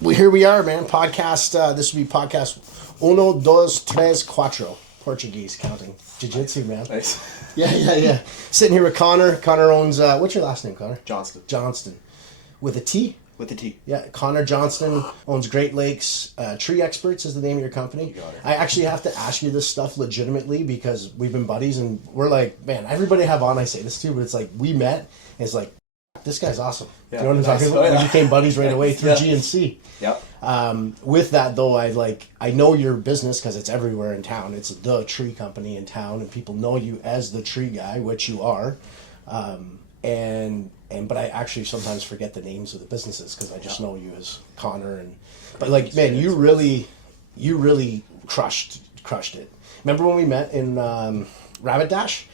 Here we are, man. Podcast. This will be podcast uno, dos, tres, cuatro. Portuguese counting. Jiu-Jitsu, man. Nice. Yeah. Sitting here with Conor. Conor owns. What's your last name, Conor? Johnston. Johnston. With a T? With the T. Yeah. Conor Johnston owns Great Lakes Tree Experts is the name of your company. You got it. I actually have to ask you this stuff legitimately because we've been buddies and we're like, man, everybody I have on, I say this to, but it's like we met and it's like, this guy's awesome. Yeah, you know what I'm nice. talking about? Oh, yeah. We became buddies right away through GNC. Yep. With that though, I know your business because it's everywhere in town. It's the tree company in town, and people know you as the tree guy, which you are. But I actually sometimes forget the names of the businesses because I just know you as Conor. But like, man, you really crushed it. Remember when we met in Rabbit Dash?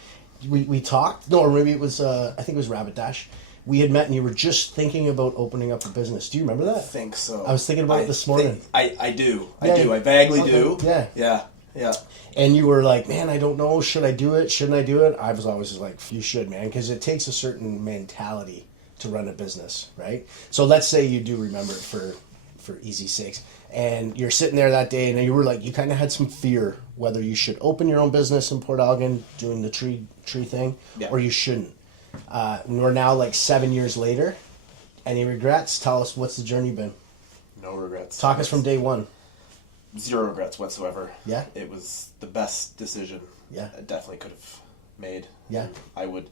We talked. No, or maybe it was. I think it was Rabbit Dash. We had met and you were just thinking about opening up a business. Do you remember that? I think so. I was thinking about it this morning. I do. Yeah, I vaguely okay. do. Yeah. And you were like, man, I don't know. Should I do it? Shouldn't I do it? I was always like, you should, man. Because it takes a certain mentality to run a business, right? So let's say you do remember it for easy sakes. And you're sitting there that day and you were like, you kind of had some fear whether you should open your own business in Port Elgin doing the tree thing or you shouldn't. We're now like 7 years later. Any regrets? Tell us, what's the journey been? No regrets. Talk us from day one. Zero regrets whatsoever. Yeah? It was the best decision Yeah. I definitely could have made. Yeah. I would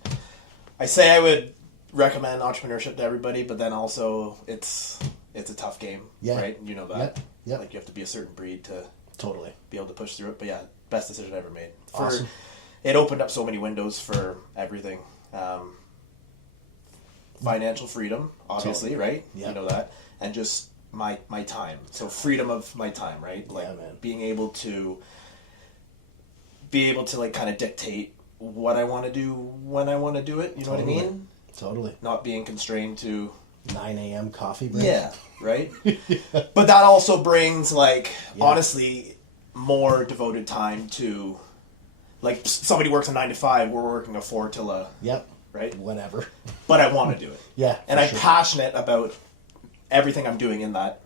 recommend entrepreneurship to everybody, but then also it's a tough game, right? You know that. Yep. Like you have to be a certain breed to Totally be able to push through it. But yeah, best decision I ever made. Awesome. It opened up so many windows for everything. Financial freedom, obviously, Totally. right? Yeah. You know that. And just my time. So freedom of my time, right? Like man. being able to like kind of dictate what I want to do when I want to do it. You know what I mean? Totally. Not being constrained to 9 a.m. coffee break. Yeah, right? But that also brings, like, honestly, more devoted time to, like, somebody works a 9 to 5, we're working a 4 till a... Yep. Right? Whatever. But I want to do it. Yeah. And I'm passionate about everything I'm doing in that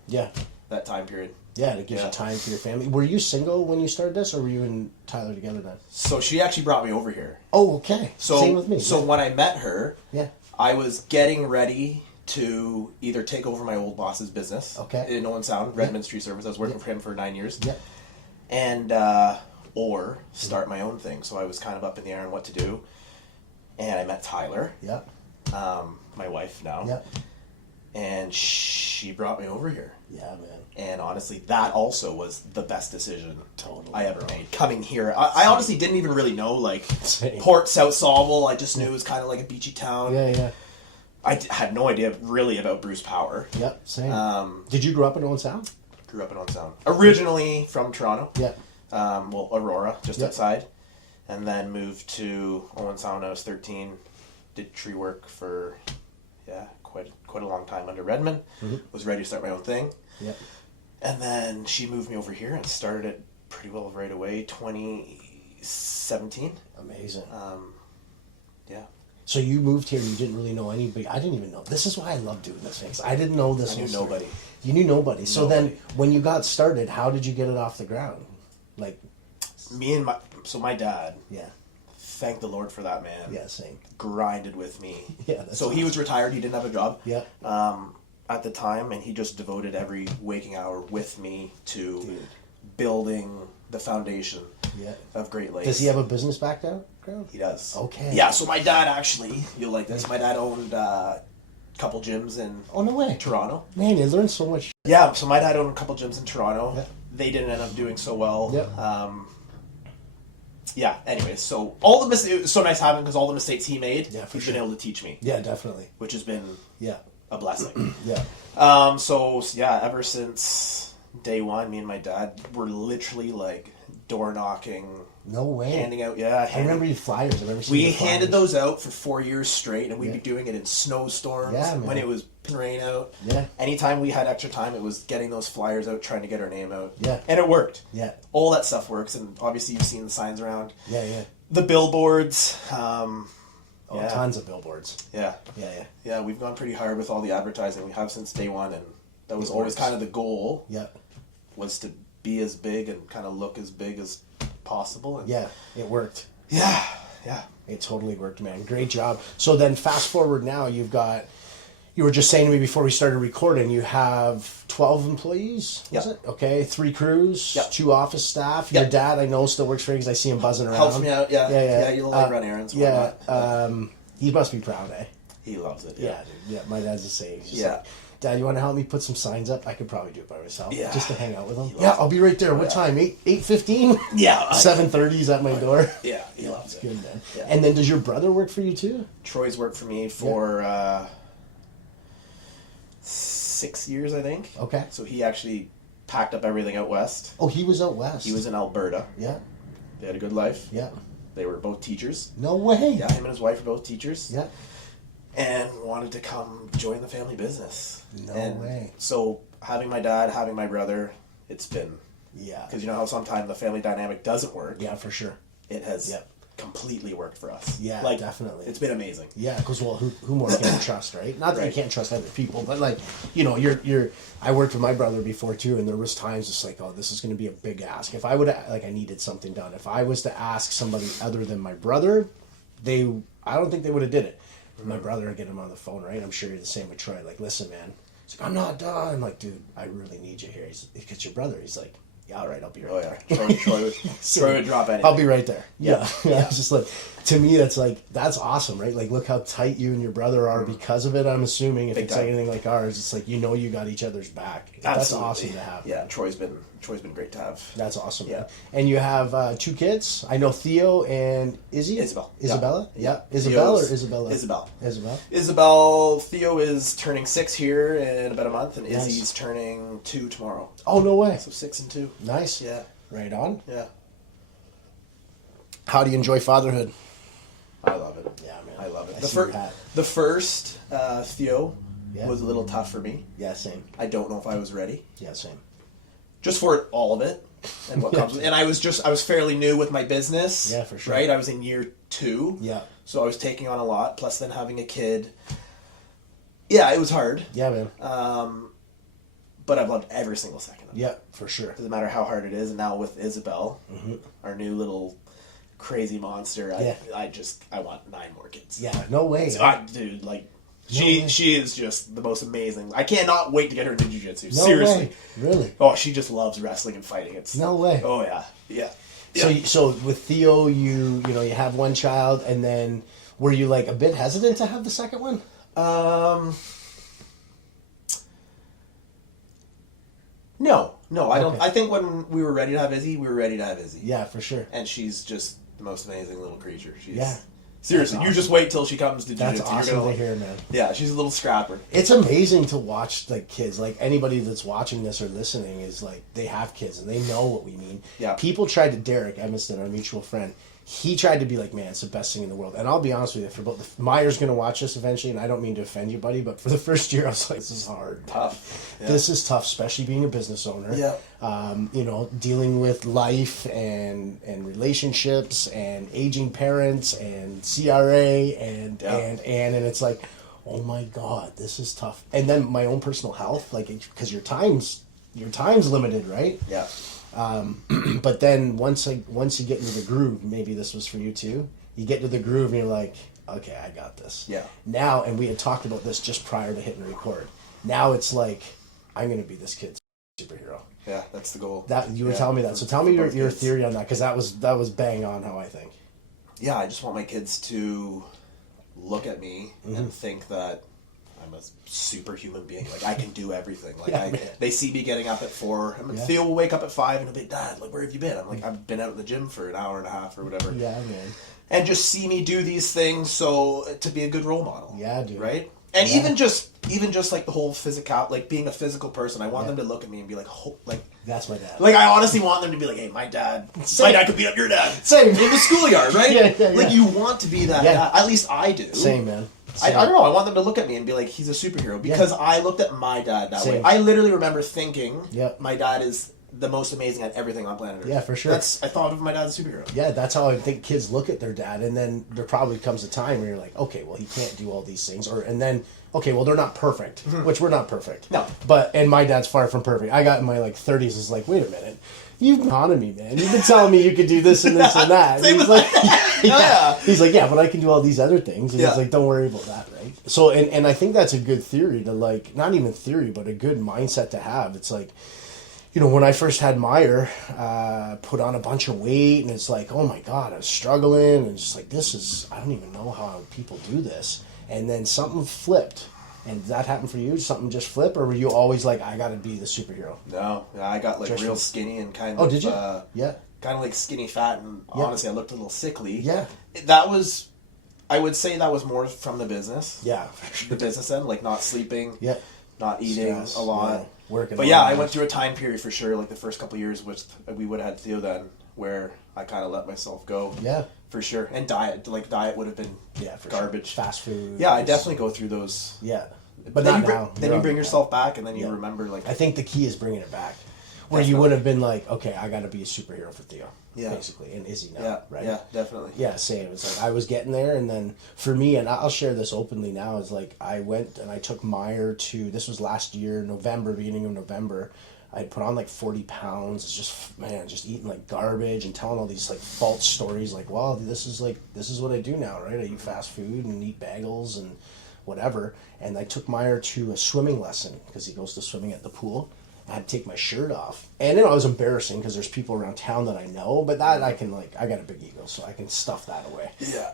time period. Yeah, it gives you time for your family. Were you single when you started this, or were you and Tyler together then? So she actually brought me over here. Oh, okay. Same with me. So when I met her, yeah, I was getting ready to either take over my old boss's business in Owen Sound, Redmond's Tree Service. I was working for him for 9 years. Yeah. And, or start my own thing. So I was kind of up in the air on what to do. And I met Tyler. Yeah. My wife now. Yeah. And she brought me over here. Yeah, man. And honestly, that also was the best decision I ever made. Coming here. I honestly didn't even really know, like, Port South Sauville. I just knew it was kind of like a beachy town. Yeah. I had no idea really about Bruce Power. Yep, same. Did you grow up in Owen Sound? Grew up in Owen Sound. Originally from Toronto. Yeah. Aurora, just outside. And then moved to Owen Sound when I was 13. Did tree work for, quite a long time under Redmond. Mm-hmm. Was ready to start my own thing. Yeah. And then she moved me over here and started it pretty well right away, 2017. Amazing. Yeah. So you moved here and you didn't really know anybody. I didn't even know. This is why I love doing this thing. I didn't know this. I knew nobody. You knew nobody. So then when you got started, how did you get it off the ground? Like... my dad. Yeah. Thank the Lord for that, man. Yeah, same. Grinded with me. Yeah. So he was retired. He didn't have a job. Yeah. At the time, and he just devoted every waking hour with me to building the foundation of Great Lakes. Does he have a business background? He does. Okay. Yeah. So my dad actually, you'll like this. My dad owned a couple gyms in Toronto. Man, you learn so much. Yeah. So my dad owned a couple gyms in Toronto. Yeah. They didn't end up doing so well. Yeah. Anyways, so all the it was so nice having because all the mistakes he made, he's been able to teach me. Yeah, definitely. Which has been a blessing. Yeah. Ever since day one, me and my dad were literally like door knocking. No way. Handing out, I remember you flyers. I remember seeing we handed those out for 4 years straight, and we'd be doing it in snowstorms when it was rain out. Yeah. Anytime we had extra time, it was getting those flyers out, trying to get our name out. Yeah. And it worked. Yeah. All that stuff works, and obviously you've seen the signs around. Yeah, yeah. The billboards. Tons of billboards. Yeah. Yeah, yeah. Yeah, we've gone pretty hard with all the advertising we have since day one, and That was always kind of the goal. Yeah. Was to be as big and kind of look as big as possible. And yeah, it worked. Yeah. It totally worked, man. Great job. So then fast forward now, you've got, you were just saying to me before we started recording, you have 12 employees, Yep. is it? Okay, 3 crews, Yep. 2 office staff. Yep. Your dad, I know, still works for you because I see him buzzing around. Helps me out, yeah. Yeah. You like run errands. And Yeah, whatnot. he must be proud, eh? He loves it. Yeah, dude. Yeah, my dad's the same. He's just Yeah. like, Dad, you want to help me put some signs up? I could probably do it by myself. Yeah. Just to hang out with him. He Yeah, loves I'll be right there. What time? 8:15? Yeah. 7:30's at my door. Yeah, he loves it. Good, man. Yeah. And then does your brother work for you too? Troy's worked for me for 6 years, I think. Okay. So he actually packed up everything out west. Oh, he was out west. He was in Alberta. Yeah, They had a good life. yeah. They were both teachers. No way. Yeah, him and his wife were both teachers. Yeah. And wanted to come join the family business. No and way. So having my dad, having my brother, it's been, Yeah. because you know how sometimes the family dynamic doesn't work. Yeah, for sure. It has Yep. completely worked for us. Yeah, like, definitely. It's been amazing. Yeah, because well, who more can you trust, right? Not that you Right. can't trust other people, but like, you know, you're. I worked with my brother before too, and there was times it's like, oh, this is going to be a big ask. If I would like, I needed something done. If I was to ask somebody other than my brother, I don't think they would have did it. My brother would get him on the phone, right? I'm sure you're the same with Troy. Like, listen, man. He's like, I'm not done. I'm like, dude, I really need you here. He's, it's your brother. He's like, yeah, all right, I'll be right Oh there. yeah, Troy would drop anything. I'll be right there. Yeah. Yeah. It's just like, to me, that's awesome, right? Like, look how tight you and your brother are because of it. I'm assuming if Big it's time. anything like ours, it's like, you know, you got each other's back. That's Absolutely. awesome to have. Yeah, Troy's been great to have. That's awesome. Yeah. Man. And you have 2 kids. I know Theo and Izzy. Isabel. Isabella. Yeah. Isabel or Theo's- Isabella. Isabel. Isabel. Theo is turning 6 here in about a month, and Nice. Izzy's turning 2 tomorrow. Oh, no way. So 6 and 2. Nice. Yeah. Right on. Yeah. How do you enjoy fatherhood? I love it. Yeah, man. I love it. I The, see that. the first Theo Yeah. was a little tough for me. Yeah, same. I don't know if I was ready. Yeah, same. Just for all of it and what Yeah. comes with, and I was fairly new with my business. Yeah, for sure. Right? I was in year 2. Yeah. So I was taking on a lot, plus then having a kid. Yeah, it was hard. Yeah, man. But I've loved every single second of it. Yeah, for sure. Doesn't matter how hard it is. And now with Isabel, our new little crazy monster, Yeah. I want 9 more kids. Yeah, no way. Dude, like, No way. she is just the most amazing. I cannot wait to get her into Jiu-Jitsu. No Seriously. way. Really? Oh, she just loves wrestling and fighting. It's No way. Oh yeah, yeah. So with Theo, you have one child, and then were you like a bit hesitant to have the second one? No, I don't. Okay. I think when we were ready to have Izzy, we were ready to have Izzy. Yeah, for sure. And she's just the most amazing little creature. She's, Yeah. Seriously, That's you just wait till she comes to That's Jiu-Jitsu. awesome You're gonna, to hear, man. Yeah, she's a little scrapper. It's amazing to watch like kids. Like anybody that's watching this or listening is like they have kids and they know what we mean. Yeah. People tried to Derek Evanston, our mutual friend. He tried to be like, man, it's the best thing in the world. And I'll be honest with you, for both Meyer's going to watch this eventually, and I don't mean to offend you, buddy, but for the first year, I was like, this is hard. Tough. Yeah. This is tough, especially being a business owner. Yeah. Dealing with life and relationships and aging parents and CRA and it's like, oh my God, this is tough. And then my own personal health, like, because your time's limited, right? Yeah. But then once you get into the groove, maybe this was for you too. You get into the groove and you're like, okay, I got this. Yeah. Now, and we had talked about this just prior to hitting record. Now it's like, I'm going to be this kid's superhero. Yeah, that's the goal. That you were telling me that. So tell me your theory on that, because that was bang on how I think. Yeah, I just want my kids to look at me and think that I'm a superhuman being. Like, I can do everything. Like, they see me getting up at 4. I mean, Theo will wake up at 5 and he'll be, Dad, like, where have you been? I'm like, I've been out in the gym for an hour and a half or whatever. Yeah, man. And just see me do these things to be a good role model. Yeah, dude. Right? And even just like the whole like being a physical person, I want them to look at me and be like, that's my dad. Like, I honestly want them to be like, hey, my dad could beat up your dad. Same. In the schoolyard, right? Yeah. Like, you want to be that guy. At least I do. Same, man. I don't know. I want them to look at me and be like, he's a superhero. Because I looked at my dad that way. Same. I literally remember thinking, Yep. my dad is the most amazing at everything on planet Earth. Yeah, for sure. I thought of my dad as a superhero. Yeah, that's how I think kids look at their dad, and then there probably comes a time where you're like, okay, well, he can't do all these things, and then, okay, well, they're not perfect, which we're not perfect. No. And my dad's far from perfect. I got in my, like, 30s, is like, wait a minute. You've been on to me, man. You've been telling me you could do this and this and that. And he's like, yeah. He's like, yeah, but I can do all these other things. And he's like, don't worry about that, right? So, and I think that's a good theory to, like, not even theory, but a good mindset to have. It's like, you know, when I first had Meyer, put on a bunch of weight, and it's like, oh my God, I was struggling, and just like, I don't even know how people do this. And then something flipped. And did that happen for you? Did something just flip, or were you always like, I got to be the superhero? No, I got like real skinny and kind of. Oh, did you? Yeah. Kind of like skinny fat, and honestly, I looked a little sickly. Yeah. I would say that was more from the business. Yeah. The business end, like not sleeping. Yeah. Not eating Stress, a lot. yeah. Working. But yeah, I went through a time period for sure, like the first couple of years, which we would have had Theo then, where I kind of let myself go. Yeah. For sure. And diet would have been garbage. Sure. Fast food. Yeah, I definitely go through those. Yeah. But not now. Then you bring yourself back, and then you remember, like... I think the key is bringing it back. Where you would have been like, okay, I got to be a superhero for Theo. Yeah. Basically. And is he now, right? Yeah, definitely. Yeah, same. It's like, I was getting there, and then for me, and I'll share this openly now, is like, I went and I took Meyer to, this was last year, beginning of November, I put on like 40 pounds. It's just eating like garbage and telling all these like false stories, like, well, this is what I do now, right? I eat fast food and eat bagels and whatever. And I took Meyer to a swimming lesson because he goes to swimming at the pool. I had to take my shirt off, and you know, it was embarrassing because there's people around town that I know, but that I can, like, I got a big ego, so I can stuff that away. Yeah.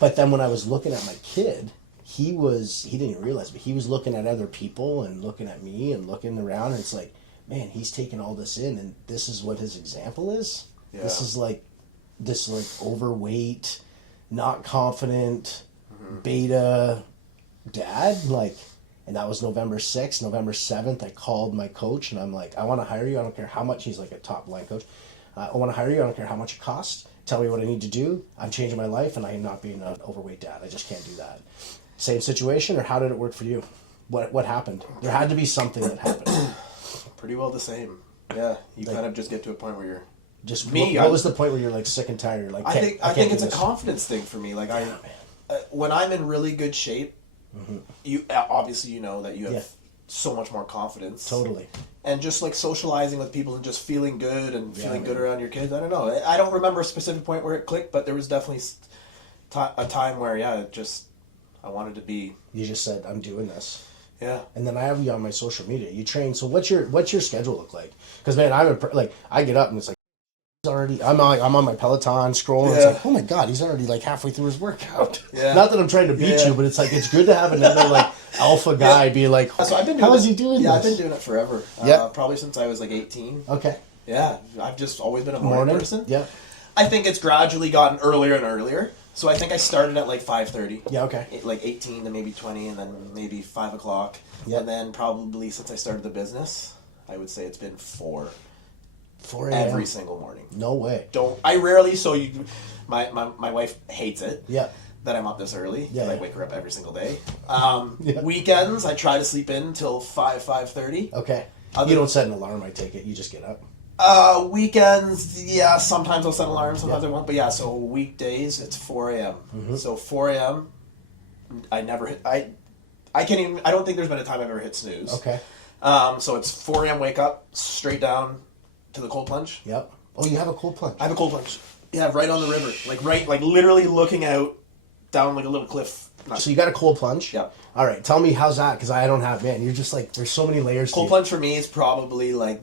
But then when I was looking at my kid, he didn't realize, but he was looking at other people and looking at me and looking around, and it's like, man, he's taking all this in, and this is what his example is. Yeah. This is like overweight, not confident, beta dad, like. And that was November 6th. November 7th, I called my coach, and I'm like, I want to hire you. I don't care how much. He's like a top line coach. I want to hire you. I don't care how much it costs. Tell me what I need to do. I'm changing my life, and I am not being an overweight dad. I just can't do that. Same situation, or how did it work for you? What happened? There had to be something that happened. Pretty well the same. Yeah, you kind of just get to a point where you're... Just me. What was the point where you're like sick and tired? You're like, I think it's a confidence thing for me. Like when I'm in really good shape, you obviously you know that you have so much more confidence. Totally. And just like socializing with people and just feeling good and feeling good around your kids. I don't know. I don't remember a specific point where it clicked, but there was definitely a time where I wanted to be. You just said, I'm doing this. Yeah. And then I have you on my social media. You train. So what's your schedule look like? Because man, I get up and it's like, I'm on my Peloton scrolling. Yeah. It's like, oh my God, he's already like halfway through his workout. Yeah. Not that I'm trying to beat you, but it's like, it's good to have another like alpha guy be like, so I've been how is he doing this? I've been doing it forever. Probably since I was like 18. Okay. Yeah. I've just always been a morning person. Yeah. I think it's gradually gotten earlier and earlier. So I think I started at like 5:30. Yeah, okay. Like 18 to maybe 20, and then maybe 5 o'clock. Yeah. And then probably since I started the business, I would say it's been 4 every single morning. No way. My wife hates it. Yeah. That I'm up this early. Yeah. I wake her up every single day. Weekends, I try to sleep in till 5:30. Okay. You don't set an alarm, I take it. You just get up. Weekends, yeah, sometimes I'll set an alarm, sometimes I won't. But yeah, so weekdays, it's 4 a.m. Mm-hmm. So 4 a.m., I never hit, I don't think there's been a time I've ever hit snooze. Okay. So it's 4 a.m. wake up, straight down to the cold plunge. Yep. Oh, you have a cold plunge? I have a cold plunge. Yeah, right on the river. Like literally looking out down like a little cliff. So you got a cold plunge? Yep. All right, tell me how's that, because I don't have, man, you're just like, there's so many layers to Cold plunge for me is probably like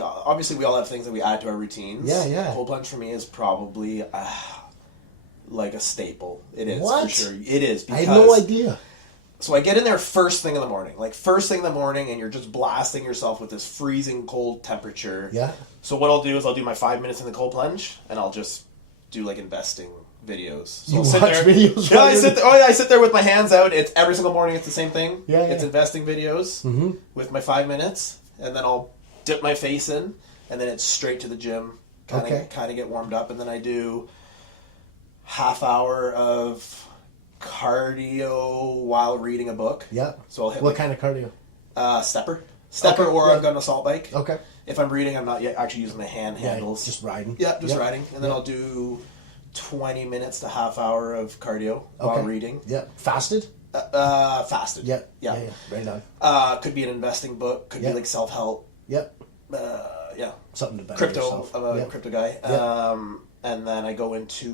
obviously we all have things that we add to our routines. Yeah. Cold plunge for me is probably like a staple. It is, what? For sure. It is, because... I had no idea. So I get in there first thing in the morning, and you're just blasting yourself with this freezing cold temperature. Yeah. So what I'll do is I'll do my 5 minutes in the cold plunge, and I'll just do like investing videos. So you watch videos? Yeah, I sit there with my hands out. It's every single morning. It's the same thing. Yeah. It's investing videos with my 5 minutes, and then I'll dip my face in, and then it's straight to the gym. Kind of get warmed up, and then I do half hour of cardio while reading a book. Yeah. So I'll hit what kind of cardio? Stepper. Stepper Okay, or yeah. I've got an assault bike. Okay. If I'm reading, I'm not yet actually using the handles. Just riding. Yeah, just Yep. riding. And then Yep. I'll do 20 minutes to half hour of cardio while reading. Yeah. Fasted? Fasted. Yeah. Yeah. Right on. Could be an investing book. Could be like self-help. Yep. Yeah. Something to better Crypto. yourself. I'm a Yep. crypto guy. Yep. And then I go into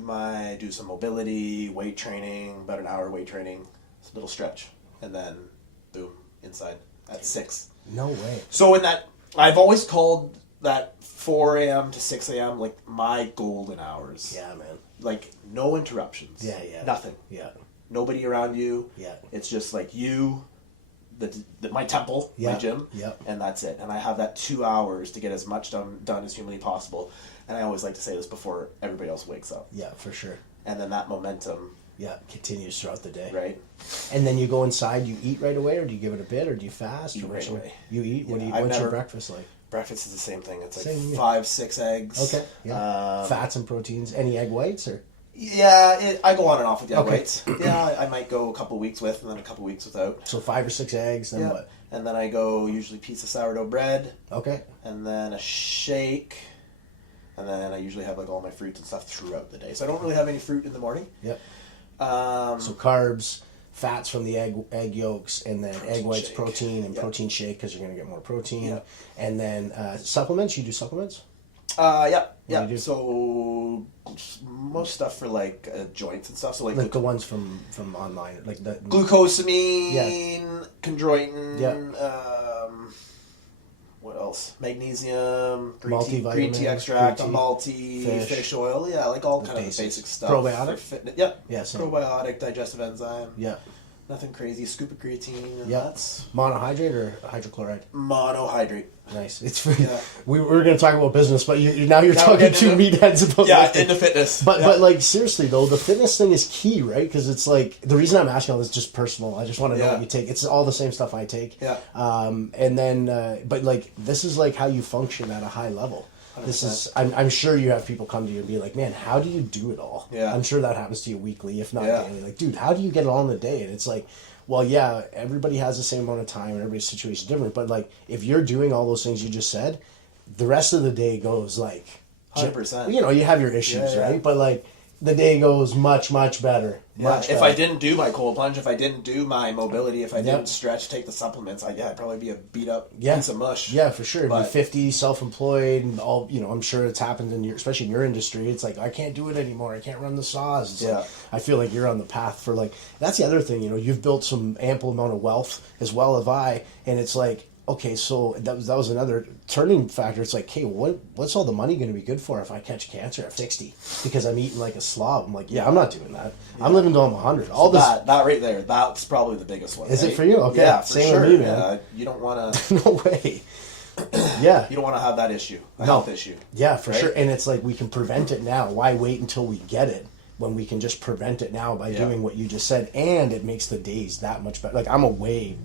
do some mobility, weight training, about an hour weight training, a little stretch, and then boom, inside at 6. No way. So in that, I've always called that 4 a.m. to 6 a.m. like my golden hours. Yeah, man. Like no interruptions. Yeah. Nothing. Yeah. Nobody around you. Yeah. It's just like you, my temple, my gym, and that's it. And I have that 2 hours to get as much done as humanly possible. And I always like to say this before everybody else wakes up. Yeah, for sure. And then that momentum. Yeah, continues throughout the day. Right. And then you go inside, you eat right away, or do you give it a bit, or do you fast? Eat right away. You eat? Yeah, What's your breakfast like? Breakfast is the same thing. It's like Same. 5-6 eggs. Okay. Yeah. Fats and proteins. Any egg whites or? Yeah, I go on and off with the egg Okay. whites. Yeah, I might go a couple weeks with and then a couple weeks without. So 5 or 6 eggs, then what? And then I go usually piece of sourdough bread. Okay. And then a shake. And then I usually have like all my fruits and stuff throughout the day. So I don't really have any fruit in the morning. Yep. So carbs, fats from the egg yolks, and then egg whites, shake. protein, and protein shake because you're going to get more protein. Yep. And then supplements. You do supplements? Yeah. do you do? So most stuff for like joints and stuff. So Like the ones from online, like the glucosamine, chondroitin. Yeah. What else? Magnesium, green Multivitamin, tea extract, green tea, multi, fish. fish oil. Yeah, like all The kind of basics. basic stuff. Probiotic? For fitness. Yep. Yeah, same. Probiotic, digestive enzyme. Yeah. Nothing crazy. A scoop of creatine. And Yeah. that's Monohydrate or hydrochloride? monohydrate. Nice. It's Yeah. we were going to talk about business, but now you're Now talking we're to getting meatheads about Yeah, lifting. into fitness. But like seriously though, the fitness thing is key, right? Because it's like the reason I'm asking all this is just personal. I just want to know what you take. It's all the same stuff I take. Yeah. And then, but like this is like how you function at a high level. 100%. This is. I'm sure you have people come to you and be like, "Man, how do you do it all?" Yeah. I'm sure that happens to you weekly, if not daily. Like, dude, how do you get it all in a day? And it's like, well, yeah, everybody has the same amount of time and everybody's situation is different. But like, if you're doing all those things you just said, the rest of the day goes like 100%. You know, you have your issues, right? But like, the day goes much better. Much if better. I didn't do my cold plunge, if I didn't do my mobility, if I didn't stretch, take the supplements, I'd probably be a beat up piece of mush. Yeah, for sure. But, Be 50, self-employed, and all. You know, I'm sure it's happened in especially in your industry. It's like I can't do it anymore. I can't run the saws. It's like, I feel like you're on the path for like. That's the other thing. You know, you've built some ample amount of wealth as well as I, and it's like. Okay, so that was another turning factor. It's like, hey, what's all the money going to be good for if I catch cancer at 60 because I'm eating like a slob? I'm like, I'm not doing that. I'm living till I'm 100. All this that right there, that's probably the biggest one. Is right? it for you? Okay, yeah, for same sure. with me, man. Yeah, you don't want to. No way. Yeah, you don't want to have that issue, health issue. Yeah, for right? sure. And it's like we can prevent it now. Why wait until we get it? When we can just prevent it now by doing what you just said, and it makes the days that much better. Like I'm a way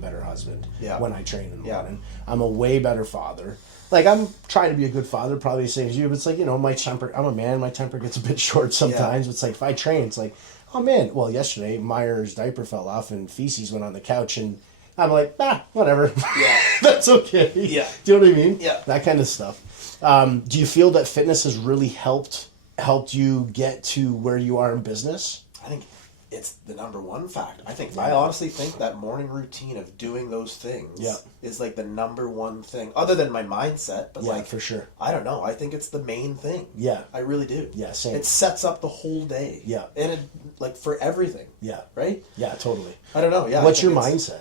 better husband when I train in the morning. I'm a way better father. Like I'm trying to be a good father, probably the same as you. But it's like my temper. I'm a man. My temper gets a bit short sometimes. It's like if I train, it's like, oh man. Well, yesterday Meyer's diaper fell off and feces went on the couch, and I'm like, whatever. Yeah, that's okay. Yeah, do you know what I mean? Yeah, that kind of stuff. Do you feel that fitness has really helped you get to where you are in business? I think it's the number one factor. I honestly think that morning routine of doing those things is like the number one thing, other than my mindset. But like for sure, I don't know. I think it's the main thing. Yeah, I really do. Yeah, same. It sets up the whole day. Yeah, and it like for everything. Yeah, right. Yeah, totally. I don't know. Yeah, what's your mindset?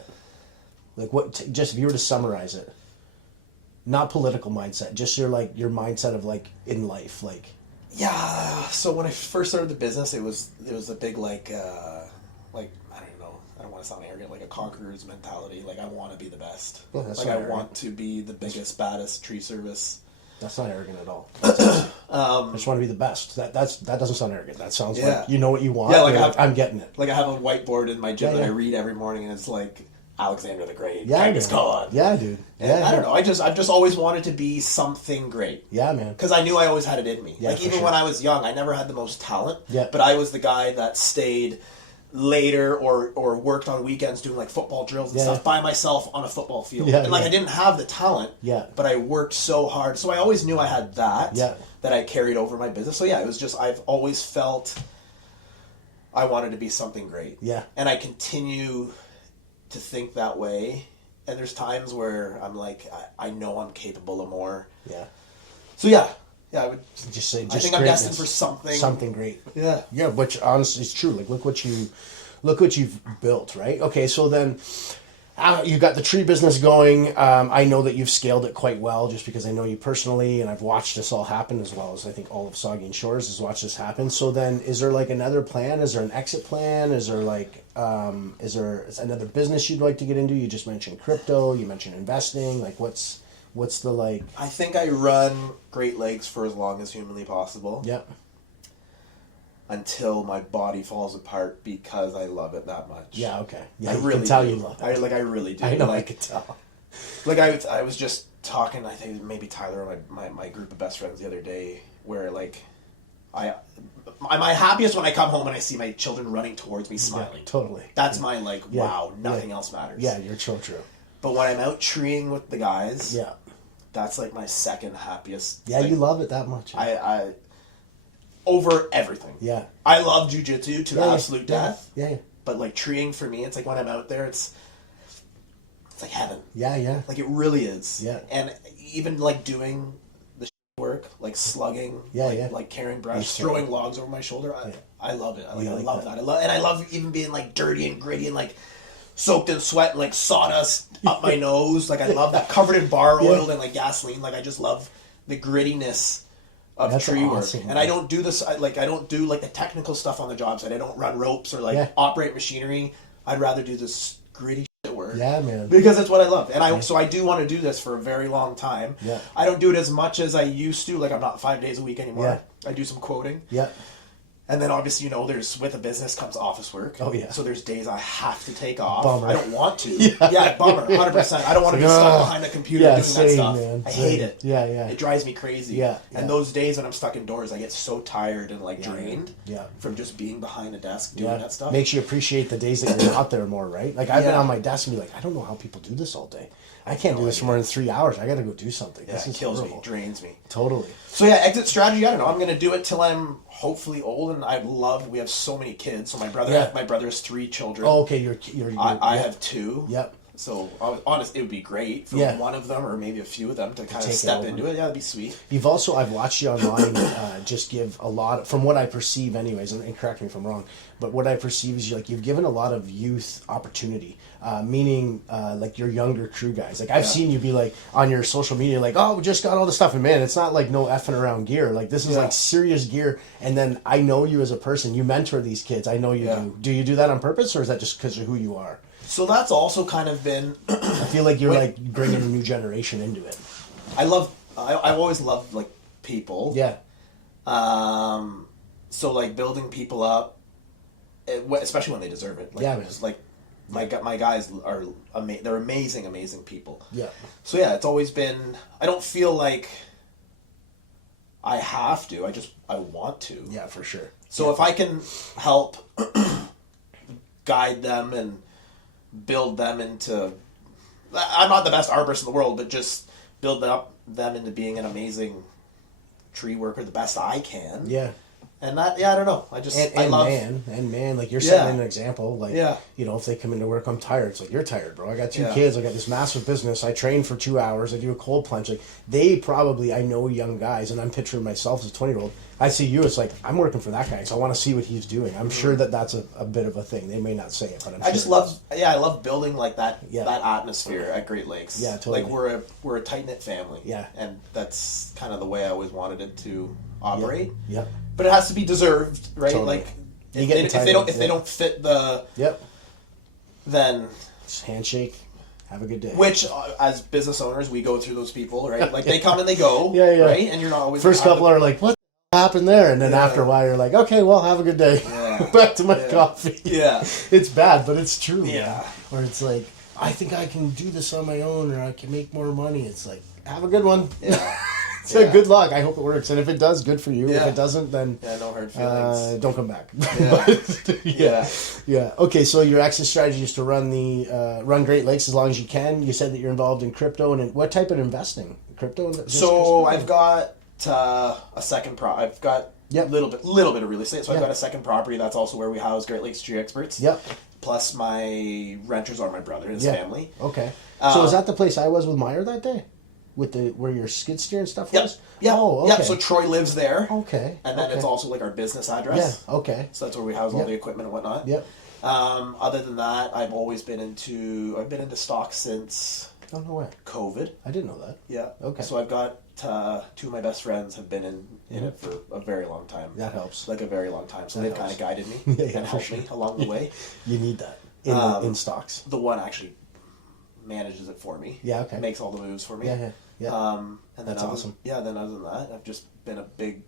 Like just if you were to summarize it, not political mindset, just your mindset of like in life, like. Yeah. So when I first started the business, it was a big like I don't know. I don't want to sound arrogant, like a conqueror's mentality. Like I want to be the best. Yeah, that's like not I arrogant. want to be the biggest, baddest tree service. That's not arrogant at all. I just want to be the best. That doesn't sound arrogant. That sounds like you know what you want. Yeah, like I'm getting it. Like I have a whiteboard in my gym that I read every morning, and it's like Alexander the Great, yeah, Genghis Khan. Yeah, dude. Yeah, I don't know. I've just always wanted to be something great. Yeah, man. Because I knew I always had it in me. Yeah, like even when I was young, I never had the most talent. Yeah. But I was the guy that stayed later or worked on weekends doing like football drills and stuff by myself on a football field. And like I didn't have the talent, but I worked so hard. So I always knew I had that that I carried over my business. So it was just, I've always felt I wanted to be something great. Yeah. And I continue to think that way. And there's times where I'm like, I know I'm capable of more. Yeah. So I would just say, I think I'm destined for something great. Yeah. Yeah, which honestly is true. Like, look what you've built, right? Okay, so then you got the tree business going. I know that you've scaled it quite well, just because I know you personally, and I've watched this all happen, as well as I think all of Saugeen Shores has watched this happen. So then, is there like another plan? Is there an exit plan? Is there like is there another business you'd like to get into? You just mentioned crypto. You mentioned investing. Like, what's the like? I think I run Great Lakes for as long as humanly possible. Yeah. Until my body falls apart, because I love it that much. Yeah. Okay. Yeah. I really can tell you love it. I really do. I know. I could tell. Like I was just talking. I think maybe Tyler, my group of best friends, the other day, where like I'm my happiest when I come home and I see my children running towards me smiling. Yeah, totally. That's my like wow. Nothing else matters. Yeah, you're so true. But when I'm out treeing with the guys, that's like my second happiest. Yeah, you love it that much. I over everything. Yeah. I love Jiu-Jitsu to the absolute death. Yeah. But like treeing for me, it's like when I'm out there, it's like heaven. Yeah, yeah. Like it really is. Yeah. And even like doing the work, like slugging, like carrying brush, throwing logs over my shoulder, I love it. I love that. I love even being like dirty and gritty and like soaked in sweat and like sawdust up my nose. Like I love that, covered in bar oil and like gasoline. Like I just love the grittiness of tree work. And I don't do this, I don't do like the technical stuff on the job site. I don't run ropes or like operate machinery. I'd rather do this gritty shit work. Yeah, man. Because it's what I love. And so I do want to do this for a very long time. Yeah. I don't do it as much as I used to. Like I'm not 5 days a week anymore. Yeah. I do some quoting. Yeah. And then obviously, there's, with a business comes office work. Oh, yeah. So there's days I have to take off. Bummer. I don't want to. Bummer, 100%. I don't want to be stuck behind a computer doing that stuff. Man. I hate it. Yeah, yeah. It drives me crazy. Yeah. And those days when I'm stuck indoors, I get so tired and like drained from just being behind a desk doing that stuff. Makes you appreciate the days that you're out there more, right? Like I've been on my desk and be like, I don't know how people do this all day. I can't do this for more than 3 hours. I got to go do something. Yeah, this kills me, drains me. Totally. So exit strategy. I don't know. I'm going to do it till I'm hopefully old, and we have so many kids. So my brother has 3 children. Oh, okay. I have 2. Yep. So honest, it would be great for one of them or maybe a few of them to kind of step into it. Yeah, that'd be sweet. I've watched you online just give a lot, from what I perceive anyways, and correct me if I'm wrong, but what I perceive is you've given a lot of youth opportunity, meaning like your younger crew guys. Like I've seen you be like on your social media, like, oh, we just got all this stuff, and man, it's not like no effing around gear. Like this is like serious gear. And then I know you as a person. You mentor these kids. I know you do. Do you do that on purpose, or is that just because of who you are? So that's also kind of been. I feel like you're like bringing a new generation into it. I've always loved like people. Yeah. So like building people up, especially when they deserve it. Like, just like my guys are they're amazing people. Yeah. So it's always been. I don't feel like I have to. I want to. Yeah, for sure. So if I can help guide them and build them into, I'm not the best arborist in the world, but just build them into being an amazing tree worker the best I can. Yeah. And that, I don't know. I love... Man, like you're setting an example. Like, if they come into work, I'm tired. It's like, you're tired, bro. I got 2 kids. I got this massive business. I train for 2 hours. I do a cold plunge. Like, I know young guys, and I'm picturing myself as a 20-year-old. I see you, it's like, I'm working for that guy, so I want to see what he's doing. I'm sure that's a bit of a thing. They may not say it, but I love building like that atmosphere at Great Lakes. Yeah, totally. Like, we're a tight-knit family. Yeah. And that's kind of the way I always wanted it to operate. Yeah. But it has to be deserved, right? Totally. Like, if they don't fit the... Yep. Then... Just handshake. Have a good day. Which, as business owners, we go through those people, right? Like, they come and they go, right? And you're not always... First couple are like, what happened there? And then after a while, you're like, okay, well, have a good day. Yeah. Back to my coffee. Yeah. It's bad, but it's true. Yeah. Where it's like, I think I can do this on my own, or I can make more money. It's like, have a good one. Yeah. So Yeah. good luck. I hope it works. And if it does, good for you. Yeah. If it doesn't, then No hard feelings. don't come back. Yeah. Yeah. Okay. So your exit strategy is to run Great Lakes as long as you can. You said that you're involved in crypto, and what type of investing? Crypto. So I've got a second I've got Yep. little bit of real estate. So I've got a second property. That's also where we house Great Lakes Tree Experts. Yep. Plus my renters are my brother and his family. Okay. So is that the place I was with Meyer that day? With where your skid steer and stuff was? Yeah. Oh, okay. Yeah, so Troy lives there. Okay. And then it's also like our business address. Yeah, okay. So that's where we house all the equipment and whatnot. Yep. Other than that, I've been into stocks since Oh, no way. COVID. I didn't know that. Yeah. Okay. So I've got two of my best friends have been in it for a very long time. That helps. Like a very long time. So That they've kind of helps. guided me Yeah, and for helped sure. me along the way. You need that in stocks. The one actually manages it for me. Yeah, okay. Makes all the moves for me. Yeah. And then That's awesome. Then other than that, I've just been a big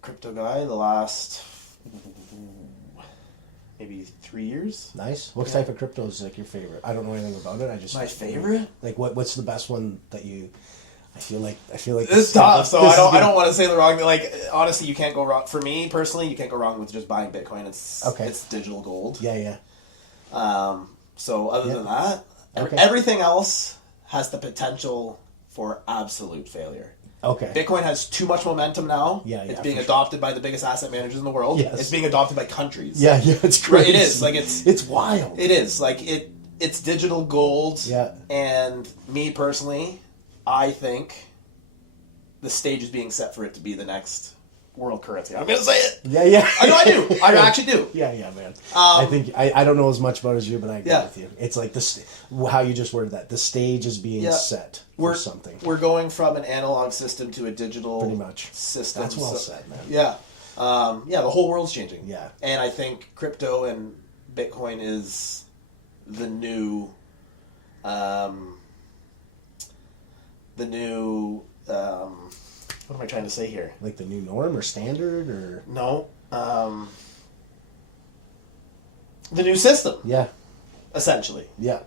crypto guy the last maybe 3 years. Nice. What type of crypto is like your favorite? I don't know anything about it. I just My favorite? Like what's the best one that you? I feel like It's tough, so I don't want to say the wrong. Like honestly, you can't go wrong. For me personally, you can't go wrong with just buying Bitcoin. It's digital gold. Yeah. So other than that, Okay. everything else has the potential for absolute failure. Okay. Bitcoin has too much momentum now. Yeah, It's for being sure. adopted by the biggest asset managers in the world. Yes. It's being adopted by countries. Yeah, it's Right, crazy. it is. Like, it's wild. It is. Like, it's digital gold. Yeah. And me personally, I think the stage is being set for it to be the next world currency. I'm going to say it. Yeah. I know I do. I actually do. Yeah, man. I think I don't know as much about it as you, but I agree Yeah. with you. It's like how you just worded that. The stage is being set for something. We're going from an analog system to a digital Pretty much. system. That's well said, man. Yeah. The whole world's changing. Yeah. And I think crypto and Bitcoin is the new what am I trying to say here? Like the new norm or standard or No. The new system, yeah. essentially. Yeah.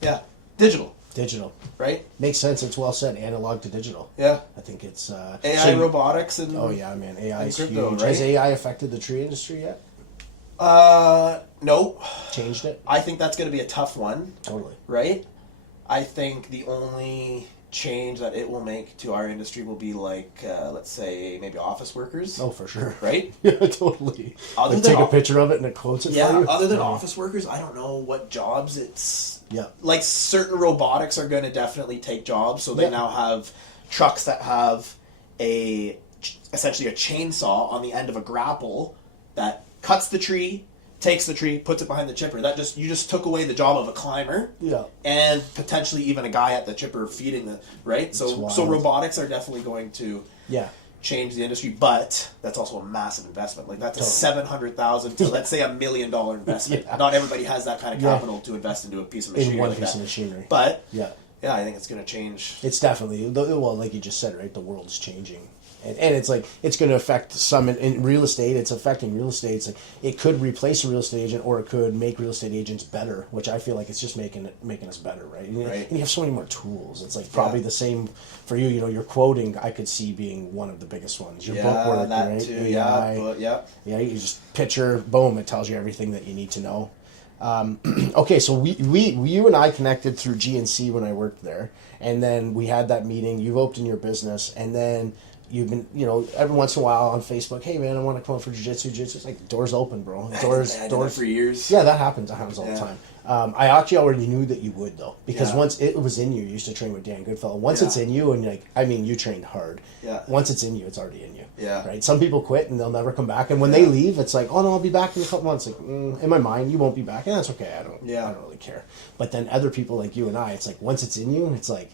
Yeah. Digital, Digital. right? Makes sense. It's well said. Analog to digital. Yeah. I think it's AI, robotics, and Oh yeah, man. AI and is crypto, huge. right? Has AI affected the tree industry yet? No. Changed it? I think that's going to be a tough one, Totally. right? I think the only change that it will make to our industry will be like, let's say, maybe office workers, Oh, for sure. right? Yeah, totally. Other Like than take a off- picture of it and it quotes it Yeah, for you. other than office workers, I don't know what jobs it's... Yeah. Like, certain robotics are going to definitely take jobs, so they Yeah. now have trucks that have essentially a chainsaw on the end of a grapple that cuts the tree, takes the tree, puts it behind the chipper. You just took away the job of a climber. Yeah. And potentially even a guy at the chipper feeding the right. So wild. robotics are definitely going to Yeah. change the industry, but that's also a massive investment. Like that's a Totally. $700,000 to let's say $1 million investment. Yeah. Not everybody has that kind of capital to invest into a piece of machinery In one like piece that. of machinery. But Yeah. yeah, I think it's going to change. It's definitely, well, like you just said, right? The world's changing. And it's like, it's going to affect some in real estate. It's affecting real estate. It's like, it could replace a real estate agent or it could make real estate agents better, which I feel like it's just making us better, right? And you have so many more tools. It's like probably the same for you. You know, your quoting, I could see being one of the biggest ones. Your book work, that right? too. AI. Yeah. Yeah, you just picture, boom, it tells you everything that you need to know. Okay, so you and I connected through GNC when I worked there, and then we had that meeting. You've opened your business, and then you've been, every once in a while on Facebook, hey man, I want to come up for jiu-jitsu. It's like, the door's open, bro. I did that for years. Yeah, that happens. That happens all the time. I actually already knew that you would, though, because once it was in you used to train with Dan Goodfellow. Once it's in you, and you trained hard. Yeah. Once it's in you, it's already in you. Yeah. Right. Some people quit and they'll never come back, and when they leave, it's like, oh no, I'll be back in a couple months. Like, in my mind, you won't be back, and that's okay. I don't really care. But then other people like you and I, it's like once it's in you, it's like,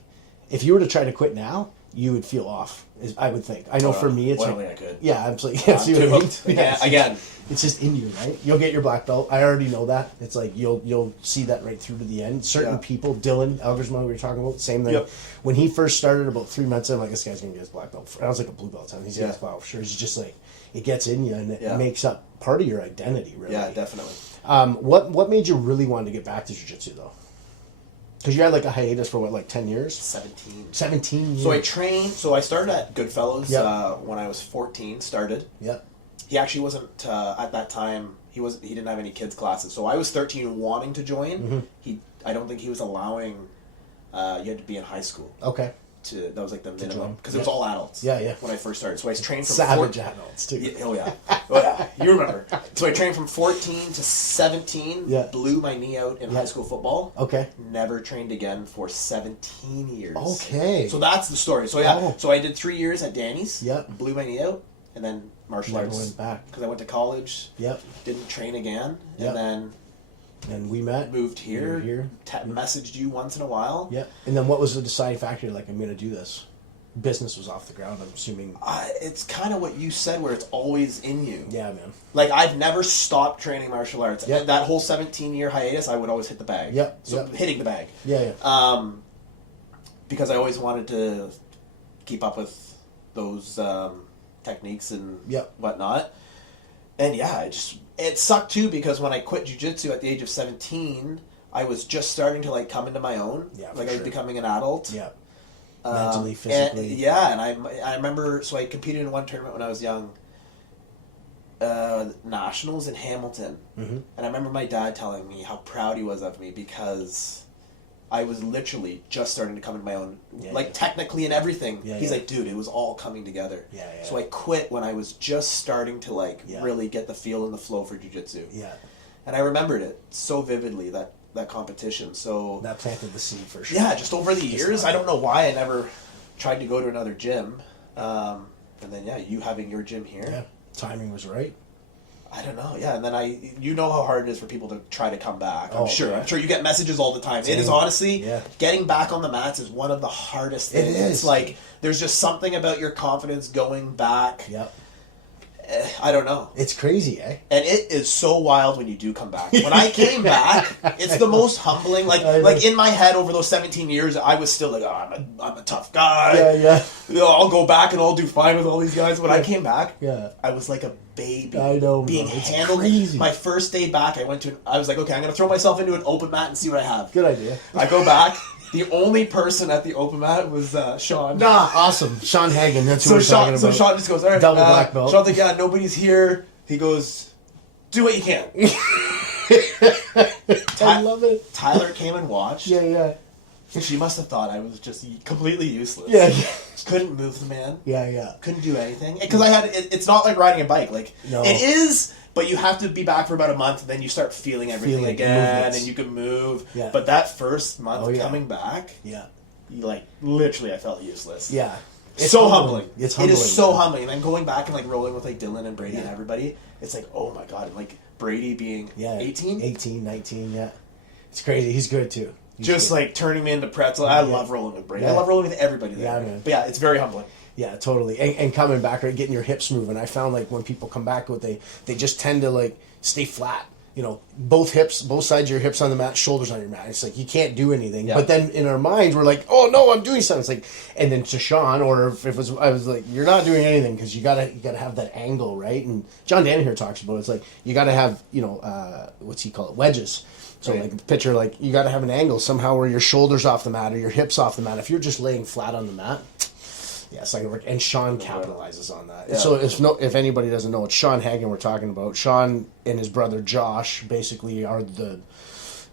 if you were to try to quit now, you would feel off. I would think. I know for me, it's like, I could. yeah, I'm like, yeah, see what I mean? Again. It's just in you, right? You'll get your black belt. I already know that. It's like you'll see that right through to the end. Certain people, Dylan Elgersma, we were talking about, same thing. Yep. When he first started about 3 months in, I'm like, this guy's gonna get his black belt. I was like a blue belt time. He's getting his black belt for sure. He's just like, it gets in you and it makes up part of your identity, really. Yeah, definitely. What made you really want to get back to jiu-jitsu though? Because you had like a hiatus for what, like 10 years? 17. 17 years. So I trained. So I started at Goodfellas Yep. when I was 14. Started. Yep. He actually wasn't at that time. He didn't have any kids classes. So I was 13, wanting to join. I don't think he was allowing. You had to be in high school. Okay. That was like the minimum, because it Yep. was all adults. Yeah. When I first started, so I trained from Savage adults too. Yeah, oh yeah, you remember. So I trained from 14 to 17. Yeah. Blew my knee out in high school football. Okay. Never trained again for 17 years. Okay. So that's the story. So yeah, Oh. so I did 3 years at Danny's. Yep. Blew my knee out, and then martial Never arts. went back. Because I went to college. Yep. Didn't train again, Yep. and then And we met. moved here. Moved here. Messaged you once in a while. Yep. And then what was the deciding factor? Like, I'm going to do this. Business was off the ground, I'm assuming. It's kind of what you said, where it's always in you. Yeah, man. Like, I've never stopped training martial arts. Yep. That whole 17-year hiatus, I would always hit the bag. Yep. So Yep. hitting the bag. Yeah. Because I always wanted to keep up with those techniques and Yep. whatnot. And yeah, it sucked too, because when I quit jiu-jitsu at the age of 17, I was just starting to like come into my own. Yeah, for like I was sure. becoming an adult. Yeah. Mentally, physically. And I remember, so I competed in one tournament when I was young, nationals in Hamilton. Mm-hmm. And I remember my dad telling me how proud he was of me, because I was literally just starting to come into my own, technically and everything. Yeah, He's yeah. like, dude, it was all coming together. Yeah. So I quit when I was just starting to Yeah. really get the feel and the flow for jiu-jitsu. Yeah. And I remembered it so vividly, that competition. So That planted the seed for sure. yeah, just over the years, I don't know why I never tried to go to another gym. And then you having your gym here. Yeah. Timing was right. I don't know, yeah, and then you know how hard it is for people to try to come back. I'm sure. Yeah. I'm sure you get messages all the time. Same. It is honestly, Yeah. getting back on the mats is one of the hardest things. It is. It's like, there's just something about your confidence going back. Yep. I don't know. It's crazy, eh? And it is so wild when you do come back. When I came back, it's the most humbling. I know. Like in my head over those 17 years, I was still like, oh, I'm a tough guy. Yeah. You know, I'll go back and I'll do fine with all these guys. When I came back, Yeah. I was like a baby. I know, being bro. It's handled. crazy. My first day back, I was like, okay, I'm gonna throw myself into an open mat and see what I have. Good idea. I go back. The only person at the open mat was Sean. Nah, awesome. Sean Hagen, that's who we're talking about. So Sean just goes, all right, Double black belt. Sean's like, yeah, nobody's here. He goes, do what you can. I love it. Tyler came and watched. Yeah. She must have thought I was just completely useless. Yeah. Couldn't move the man. Yeah. Couldn't do anything. Because it's not like riding a bike. Like, No. it is, but you have to be back for about a month, and then you start feeling everything Feeling again, movements. and you can move. Yeah. But that first month Oh, yeah. coming back, Yeah. literally I felt useless. Yeah. So humbling. It's It humbling. is so humbling. And then going back and rolling with Dylan and Brady and everybody, it's like, oh my god, and Brady being 18? 18, 19, yeah. It's crazy. He's good too. He's Just good. turning me into pretzel. I love rolling with Brady. I Yeah. love rolling with everybody there. Yeah, man. But yeah, it's very humbling. Yeah, totally. And coming back, right, getting your hips moving. I found when people come back, they just tend to stay flat. You know, both sides of your hips on the mat, shoulders on your mat. It's like you can't do anything. Yeah. But then in our minds, we're like, oh no, I'm doing something. It's like, and then to Sean, or if it was, I was like, you're not doing anything because you gotta have that angle, right? And John Danny here talks about it. It's like you gotta have, what's he call it, wedges. So Right. picture you gotta have an angle somehow where your shoulders off the mat or your hips off the mat. If you're just laying flat on the mat. Yeah, it's not gonna work. And Sean capitalizes on that. Yeah. So if anybody doesn't know, it's Sean Hagen we're talking about. Sean and his brother Josh basically are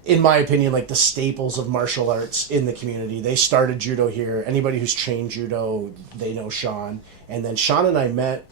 in my opinion, the staples of martial arts in the community. They started judo here. Anybody who's trained judo, they know Sean. And then Sean and I met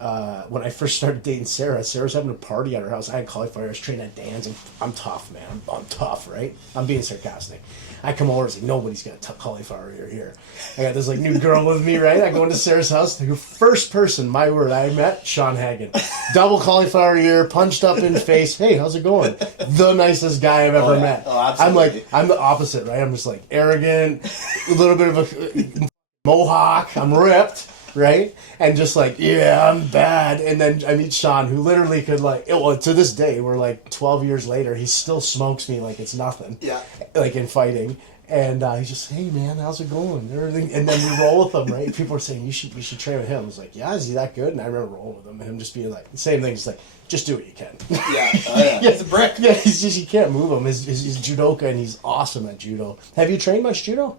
when I first started dating Sarah. Sarah's having a party at her house. I had cauliflower. I was training at Dan's, and I'm tough, man. I'm tough, right? I'm being sarcastic. I come over and say, nobody's got cauliflower ear here. I got this new girl with me, right? I go into Sarah's house. The first person, my word, I met, Sean Hagen. Double cauliflower ear, punched up in the face. Hey, how's it going? The nicest guy I've ever met. Oh, absolutely. I'm the opposite, right? I'm just arrogant, a little bit of a mohawk. I'm ripped. Right? And just yeah, I'm bad. And then I meet Sean, who literally could to this day, we're 12 years later, he still smokes me like it's nothing. Yeah. In fighting. And he's just, hey man, how's it going? And everything, and then we roll with him, right? People are saying you should train with him. I was like, yeah, is he that good? And I remember rolling with him, and him just being like, the same thing. He's like, just do what you can. Yeah, he's a brick. Yeah, he's just, you can't move him. He's judoka, and he's awesome at judo. Have you trained much judo?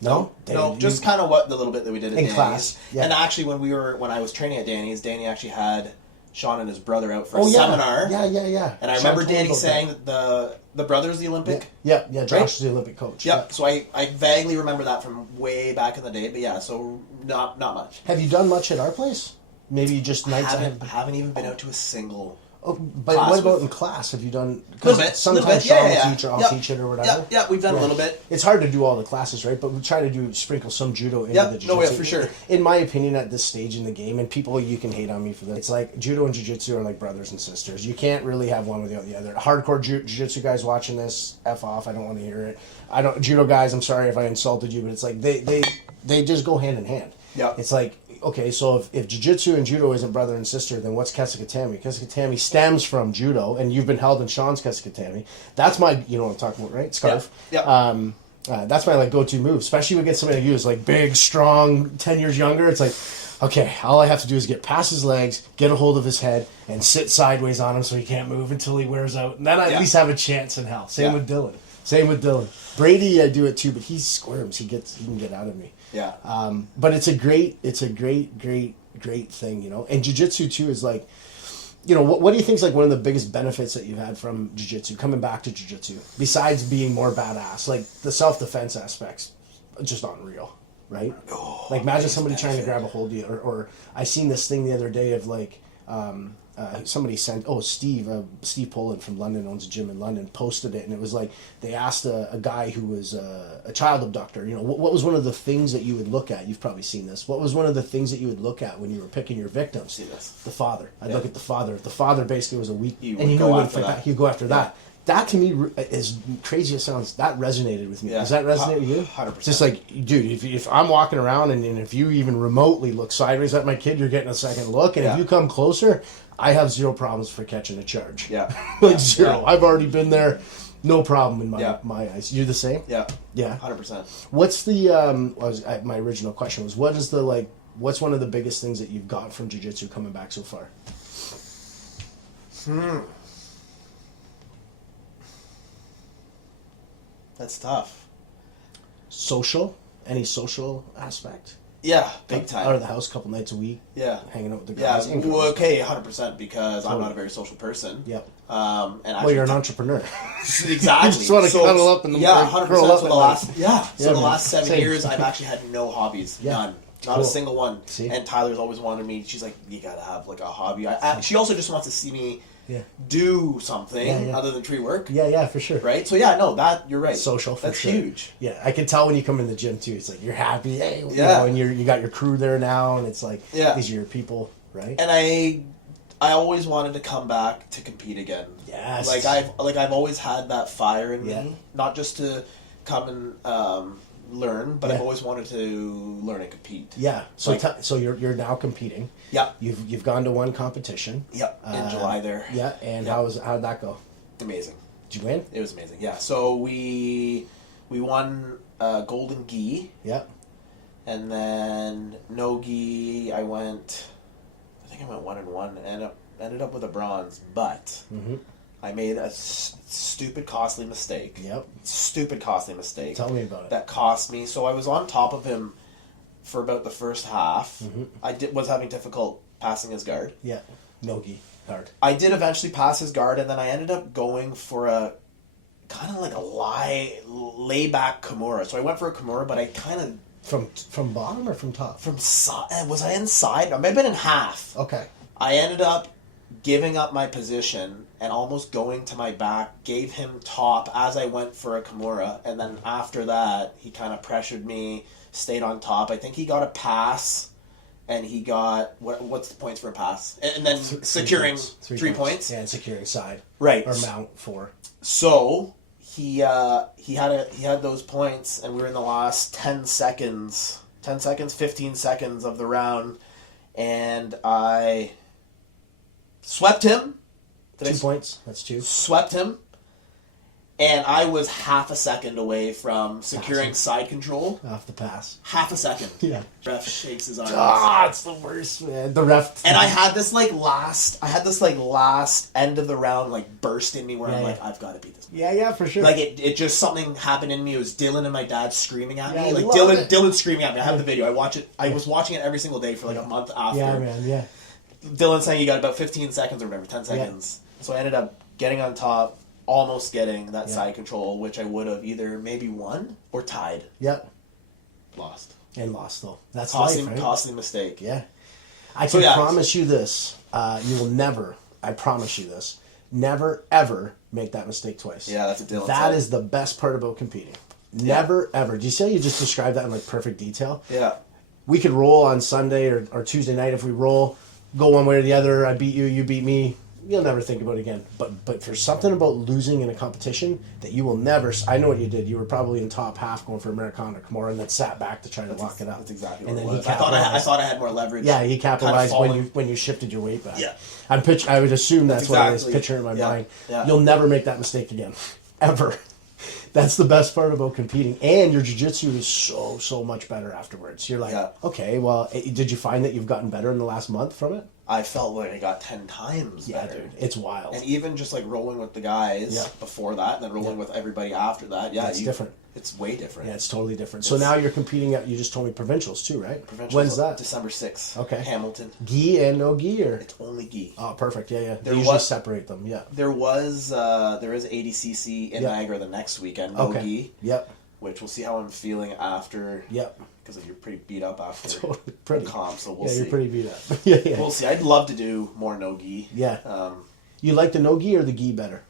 No, just kind of what the little bit that we did at Danny's. Class. Yeah. And actually, when I was training at Danny's, Danny actually had Sean and his brother out for a seminar. Yeah. And I remember Danny saying that the brother's the Olympic. Yeah. Josh is the Olympic coach. Yep. So I vaguely remember that from way back in the day. But yeah, so not much. Have you done much at our place? Maybe just nights. I haven't even been out to a single. Oh, but what about in class? Have you done? Because sometimes Sean will teach or I'll teach it or whatever. Yeah, we've done a little bit. It's hard to do all the classes, right? But we try to sprinkle some judo into the jiu-jitsu. No, yeah, for sure. In my opinion, at this stage in the game, and people, you can hate on me for this, it's like judo and jiu-jitsu are like brothers and sisters. You can't really have one without the other. Hardcore jiu-jitsu guys watching this, F off, I don't want to hear it. Judo guys, I'm sorry if I insulted you, but it's like they just go hand in hand. Yeah. It's like, okay, so if jiu-jitsu and judo isn't brother and sister, then what's kesikatami? Kesikatami stems from judo, and you've been held in Sean's kesikatami. That's my, you know what I'm talking about, right? Scarf. Yeah. That's my go-to move, especially when we get somebody like you who's like big, strong, 10 years younger. It's like, okay, all I have to do is get past his legs, get a hold of his head, and sit sideways on him so he can't move until he wears out. And then I at least have a chance in hell. Same with Dylan. Brady, I do it too, but he squirms. He can get out of me. Yeah. But it's a great thing, you know. And jiu-jitsu too is like, you know, what do you think is like one of the biggest benefits that you've had from jiu-jitsu, coming back to jiu-jitsu, besides being more badass? Like the self-defense aspects, just unreal, right? Like imagine somebody trying to grab a hold of you, or I seen this thing the other day of like, somebody sent, Steve Poland from London, owns a gym in London, posted it, and it was like they asked a guy who was a child abductor, you know, what was one of the things that you would look at? You've probably seen this. What was one of the things that you would look at when you were picking your victims? See this. The father. I'd look at the father. The father basically was a weak, He'd go after that. That to me, as crazy as it sounds, that resonated with me. Yeah. Does that resonate with you? 100%. Just like, dude, if I'm walking around and if you even remotely look sideways at my kid, you're getting a second look. And if you come closer, I have zero problems for catching a charge. Yeah. Zero. Yeah. I've already been there. No problem in my eyes. You're the same? Yeah. Yeah. 100%. What's the, my original question was, what's one of the biggest things that you've got from jiu-jitsu coming back so far? That's tough. Social? Any social aspect? Yeah, big time. Out of the house a couple nights a week. Yeah. Hanging out with the guys. Yeah, well, okay, 100%, because I'm not a very social person. Yep. And you're an entrepreneur. Exactly. Just want to cuddle up in the morning. Yeah, 100%. So the last 7 same. years, I've actually had no hobbies. Yeah. None. Not a single one. See? And Tyler's always wanted me. She's like, you gotta have like a hobby. She also just wants to see me do something other than tree work. Yeah, for sure. Right? So yeah, no, that you're right. Social, for That's sure. huge. Yeah, I can tell when you come in the gym too. It's like you're happy, hey, you Yeah. know, and you got your crew there now, and it's like these are your people, right? And I always wanted to come back to compete again. Yes. Like I've always had that fire in Yeah. me, not just to come and learn, but I've always wanted to learn and compete. Yeah. So so you're now competing. Yeah. You've gone to one competition. Yep. In July there. Yeah. And how'd that go? Amazing. Did you win? It was amazing. Yeah. So we won golden gi. Yep. And then no gi, I think I went 1-1 and ended up with a bronze, but I made a stupid costly mistake. Yep. Stupid costly mistake. Tell me about it. That cost me. So I was on top of him for about the first half. I was having difficult passing his guard. Yeah. No-gi. Hard. I did eventually pass his guard, and then I ended up going for a kind of like a lay-back Kimura. So I went for a Kimura, but I kind of... From bottom or from top? From side. Was I inside? I may have been in half. Okay. I ended up giving up my position and almost going to my back, gave him top as I went for a Kimura, and then after that, he kind of pressured me, stayed on top. I think he got a pass, and he got, what's the points for a pass? And then securing 3 points. Yeah, and securing side. Right. Or mount 4. So, he had those points, and we were in the last 15 seconds of the round, and I swept him. 2 points. That's 2. Swept him. And I was half a second away from securing side control. Off the pass. Half a second. Yeah. Ref shakes his arm. It's the worst, man. The ref. And I had this last end of the round burst in me where I'm like, I've got to beat this. Yeah, for sure. It just something happened in me. It was Dylan and my dad screaming at me. Dylan screaming at me. I have the video. I watch it. I was watching it every single day for a month after. Yeah, man. Yeah. Dylan saying you got about 15 seconds or whatever, 10 seconds. Yeah. So I ended up getting on top, almost getting that side control, which I would have either maybe won or tied. Yep. Lost. And lost, though. That's costly, life, right? Costly mistake. Yeah. I can promise you this. You will never, I promise you this, never, ever make that mistake twice. Yeah, that's what Dylan said. That is the best part about competing. Never, ever. Do you see how you just described that in perfect detail? Yeah. We could roll on Sunday or Tuesday night if we roll, go one way or the other. I beat you, you beat me. You'll never think about it again. But for something about losing in a competition that you will never... I know what you did. You were probably in top half going for Americana Kimura and then sat back to try to lock it up. That's exactly what and it then was. I thought I had more leverage. Yeah, he capitalized when you shifted your weight back. Yeah. I would assume that's what I was picturing in my mind. Yeah. You'll never make that mistake again. Ever. That's the best part about competing. And your jiu-jitsu is so much better afterwards. You're like, okay, well, did you find that you've gotten better in the last month from it? I felt like I got 10 times better. Dude, it's wild. And even just rolling with the guys before that, and then rolling with everybody after that, it's different. It's way different. Yeah, it's totally different. So now you're competing at, you just told me provincials too, right? Provincials. When's that? December 6th. Okay. Hamilton. Gi and no gi, or? It's only gi. Oh, perfect. Yeah. They usually separate them. Yeah. There is ADCC in Niagara the next weekend. No gi. Yep. Which we'll see how I'm feeling after. Yep. Because you're pretty beat up after pretty comp, so we'll see. Yeah, you're pretty beat up. yeah. We'll see. I'd love to do more no gi. Yeah. You like the no gi or the gi better?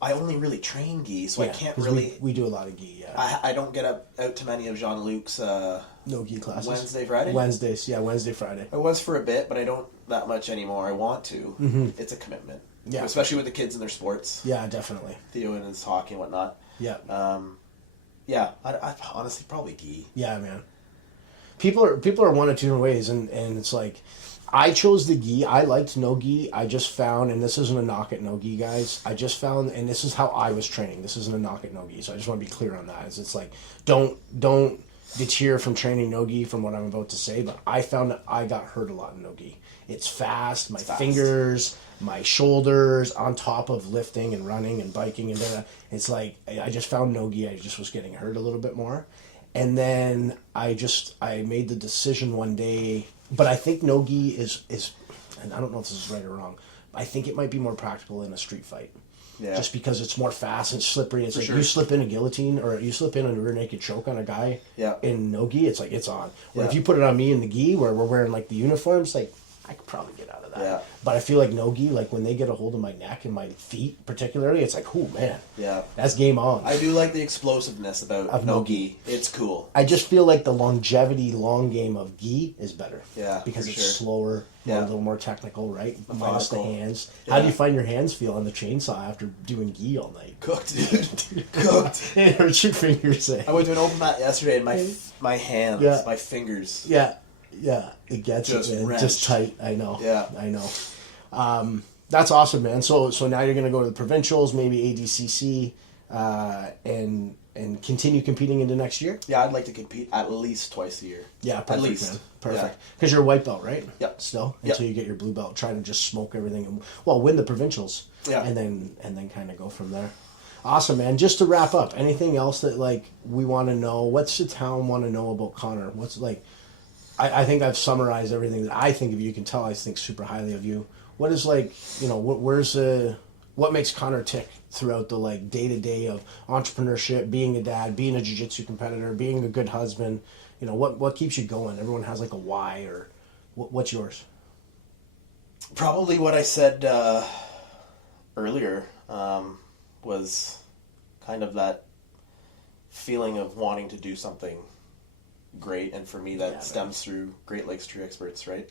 I only really train gi, so I can't really... We do a lot of gi, yeah. I don't get out to many of Jean-Luc's... no gi classes. Wednesday, Friday? Wednesdays, yeah, Wednesday, Friday. I was for a bit, but I don't that much anymore. I want to. Mm-hmm. It's a commitment. Yeah. Especially with the kids and their sports. Yeah, definitely. Theo and his hockey and whatnot. Yeah. Yeah, I honestly probably gi. Yeah, man. People are one of two different ways, and it's like... I chose the gi. I liked no gi. I just found, and this isn't a knock at no gi, guys. I just found, and this is how I was training. This isn't a knock at no gi. So I just want to be clear on that. It's like, don't deter from training no gi from what I'm about to say. But I found that I got hurt a lot in no gi. It's fast. My fingers, my shoulders, on top of lifting and running and biking and it's like I just found no gi. I just was getting hurt a little bit more, and then I made the decision one day. But I think no gi is, and I don't know if this is right or wrong, but I think it might be more practical in a street fight. Yeah. Just because it's more fast and slippery. It's you slip in a guillotine or you slip in a rear naked choke on a guy in no gi, it's like it's on. Where if you put it on me in the gi where we're wearing the uniforms, I could probably get out of that. Yeah. But I feel like no gi, when they get a hold of my neck and my feet particularly, it's like, oh man. Yeah. That's game on. I do like the explosiveness of no gi. It's cool. I just feel like the longevity long game of gi is better. Yeah. Because it's slower, a little more technical, right? Minus the hands. Yeah. How do you find your hands feel on the chainsaw after doing gi all night? Cooked, dude. Cooked. It hurts your fingers. I went to an open mat yesterday and my hands, my fingers. Yeah. Yeah, it gets just tight. I know. Yeah, I know. That's awesome, man. So now you're gonna go to the provincials, maybe ADCC, and continue competing into next year. Yeah, I'd like to compete at least twice a year. Yeah, perfect, at least. Man. Perfect. Because you're a white belt, right? Yep. Still until you get your blue belt, try to just smoke everything and win the provincials. Yeah. And then kind of go from there. Awesome, man. Just to wrap up, anything else that we want to know? What's the town want to know about Conor? What's I think I've summarized everything that I think of you. You can tell I think super highly of you. What is what makes Conor tick throughout the day-to-day of entrepreneurship, being a dad, being a jiu-jitsu competitor, being a good husband? What keeps you going? Everyone has a why, or what's yours? Probably what I said earlier was kind of that feeling of wanting to do something great, and for me that stems through Great Lakes Tree Experts, right?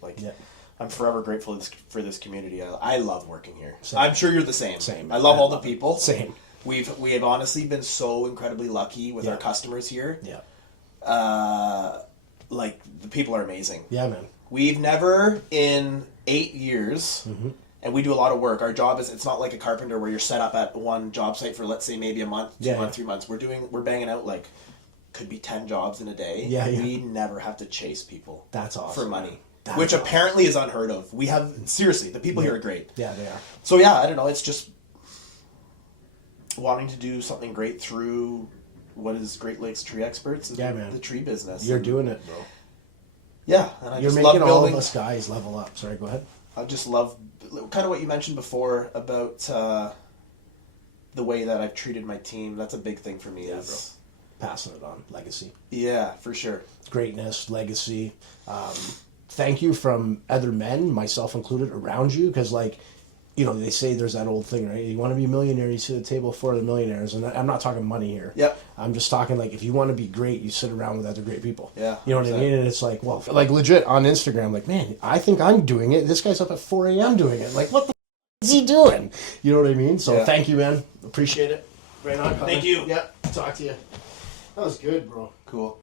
I'm forever grateful for this community. I love working here. Same. I'm sure you're the same. Same. I love all the people. Same. We have honestly been so incredibly lucky with our customers here. Yeah. The people are amazing. Yeah, man. We've never in 8 years, and we do a lot of work. Our job is, it's not like a carpenter where you're set up at one job site for, let's say, maybe a month, 2 months, 3 months. We're banging out like, could be 10 jobs in a day. Yeah, yeah. We never have to chase people. That's awesome. For money. That's which awesome. apparently is unheard of. We have, seriously, the people here are great. Yeah, they are. So yeah, I don't know, it's just wanting to do something great through what is Great Lakes Tree Experts, Yeah, man. the tree business. You're doing it, bro. Yeah, and I You're just making love all building. of us guys level up. Sorry, go ahead. I just love kind of what you mentioned before about the way that I've treated my team. That's a big thing for me. Yeah, is, Passing it on, legacy. Yeah, for sure. Greatness, legacy. Thank you from other men, myself included, around you, because like, you know, they say there's that old thing, right? You want to be a millionaire, you sit at a table for the millionaires, and I'm not talking money here. Yep. I'm just talking like, if you want to be great, you sit around with other great people. Yeah, You know what I 100%. mean? And it's like, well, like legit on Instagram, like, man, I think I'm doing it. This guy's up at 4 a.m. doing it. Like, what the is he doing? You know what I mean? So Yeah. thank you, man. Appreciate it. Right on. Connor. Thank you. Yeah. Talk to you. That was good, bro. Cool.